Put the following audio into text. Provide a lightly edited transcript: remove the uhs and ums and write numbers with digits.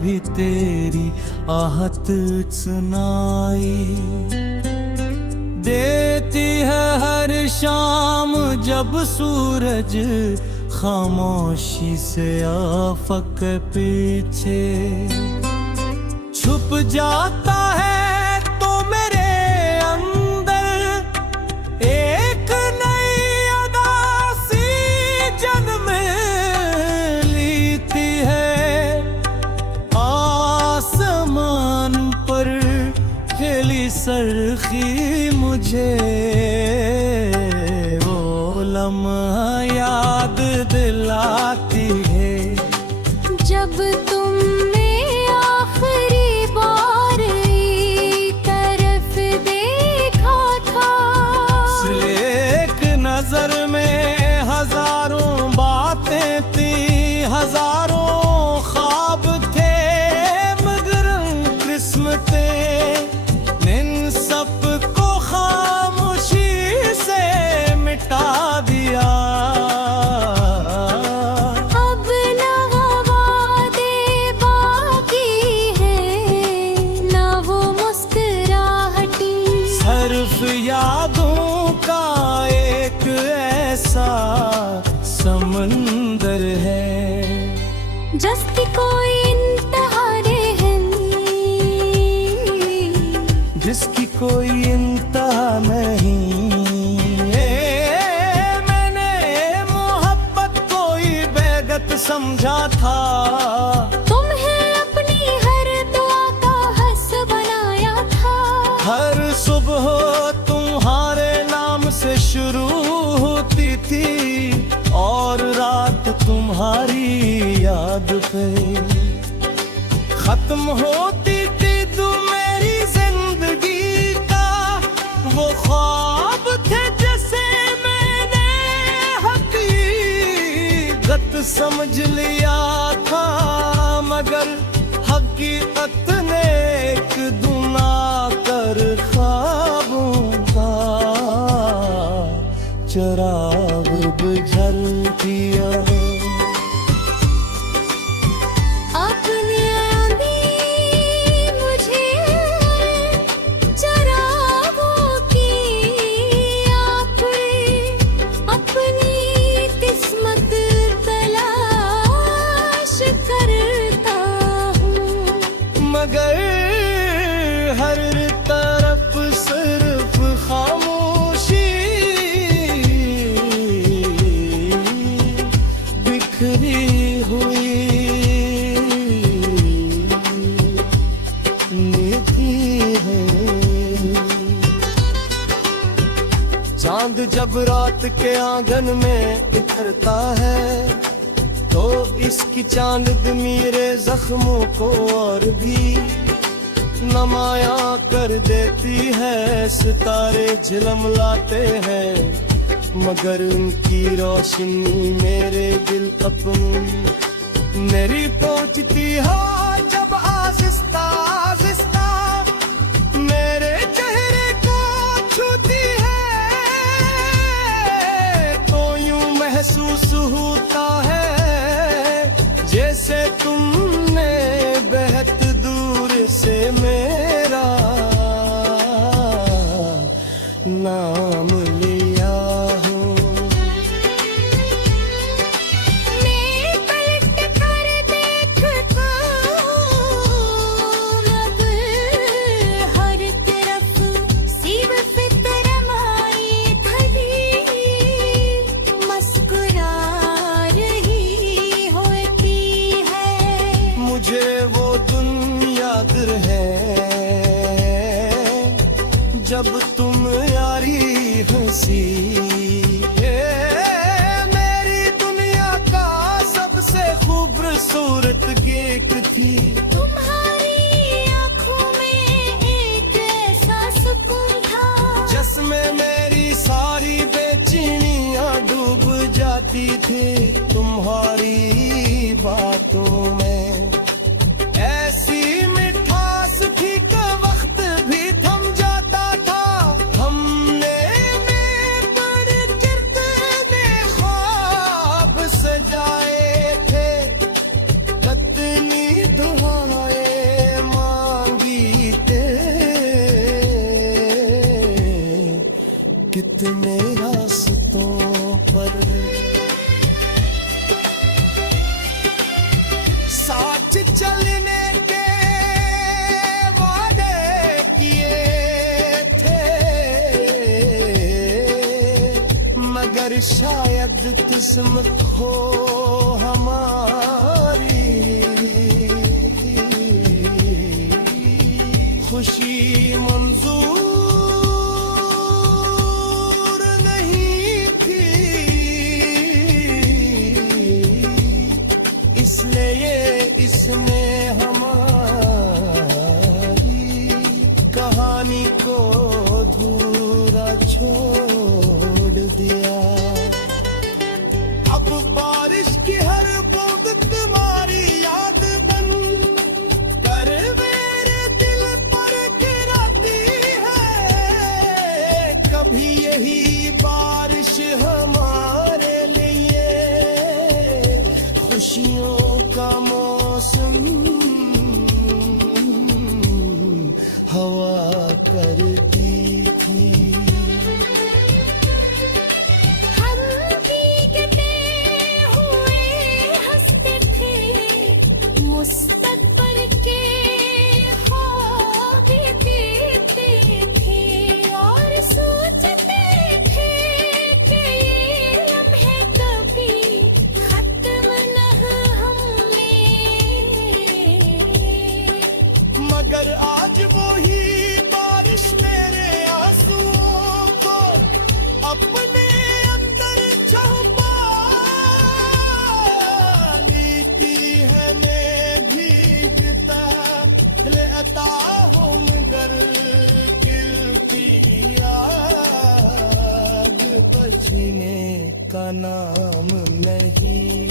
भी तेरी आहट सुनाई देती है हर शाम जब सूरज खामोशी से आफक के पीछे छुप जाता है तो मेरे अंदर एक नई अदा सी जन्म लेती है। आसमान पर खेली सरखी मुझे वो लम्हा याद दिलाती है जब तुमने आखिरी बार एक तरफ देखा था। एक नजर में हजारों बातें थी, हजारों ख्वाब थे, मगर किस्मतें इन सबको खामोशी से मिटा दिया। अब ना वादे बाकी है ना वो मुस्कुराहटी, सिर्फ यादों का एक ऐसा समंदर है जिसकी कोई इंतहा नहीं, जिसकी कोई इंतहा नहीं। मैंने मोहब्बत कोई बेगत समझा था, तुम्हें अपनी हर दुआ का हस बनाया था। हर सुबह तुम्हारे नाम से शुरू होती थी और रात तुम्हारी याद पे खत्म होती थी। तू मेरी जिंदगी का वो ख्वाब थे जैसे मैंने हकीकत समझ लिया था, मगर हकीकत ने एक दुना कर ख्वाबों का चिराग बुझल दिया। अपनी आंधी मुझे चरागों की आपने अपनी किस्मत तलाश करता हूँ, मगर हर तरफ सिर्फ खामोशी बिखरी हुई नीति है। चांद जब रात के आंगन में इखरता है तो इसकी चांद मेरे जख्मों को और भी नमाया कर देती है। सितारे झिलमिलाते हैं मगर उनकी रोशनी मेरे दिल अपनी मेरी पहुंचती हो जब आहिस्ता आहिस्ता मेरे चेहरे को छूती है तो यूं महसूस होता है जैसे तुमने बेहद दूर से मेरा नाम लिया हो। मैं पलट कर देखता हूँ अब हर तरफ सिर्फ फिक्र माई धरी मुस्कुरा रही होती है। मुझे वो दिन याद है जब तुम यारी हंसी मेरी दुनिया का सबसे खूबसूरत गेट थी। तुम्हारी आँखों में एक ऐसा सुकून था जिसमें मेरी सारी बेचैनियां डूब जाती थी। तुम्हारी बातों में ऐसी मिठास थी कि वक्त भी थम जाता था। हमने बड़े चिरते ख्वाब सजाए थे, कितनी दुआ इतने रास्तों पर साथ चलने के वादे किए थे, मगर शायद किस्मत हो हमारी खुशी मंजूर नहीं थी, इसलिए इसने हमारी कहानी को अधूरा छोड़ दिया। अब बारिश की हर बूंद तुम्हारी याद बन कर मेरे दिल पर गिरती है, कभी यही बारिश हमारे लिए खुशियों का मौसम हवा करती थी। हम भीगते हुए हंसते थे, मुस्तकबिल के ख्वाब देखते थे और सोचते थे कि ये लम्हे कभी खत्म न होंगे। मगर आज वही बारिश मेरे आंसुओं को अपने अंदर छुपा लेती है। मैं भीगता लेता हूँ मगर गिरती आग बचने का नाम नहीं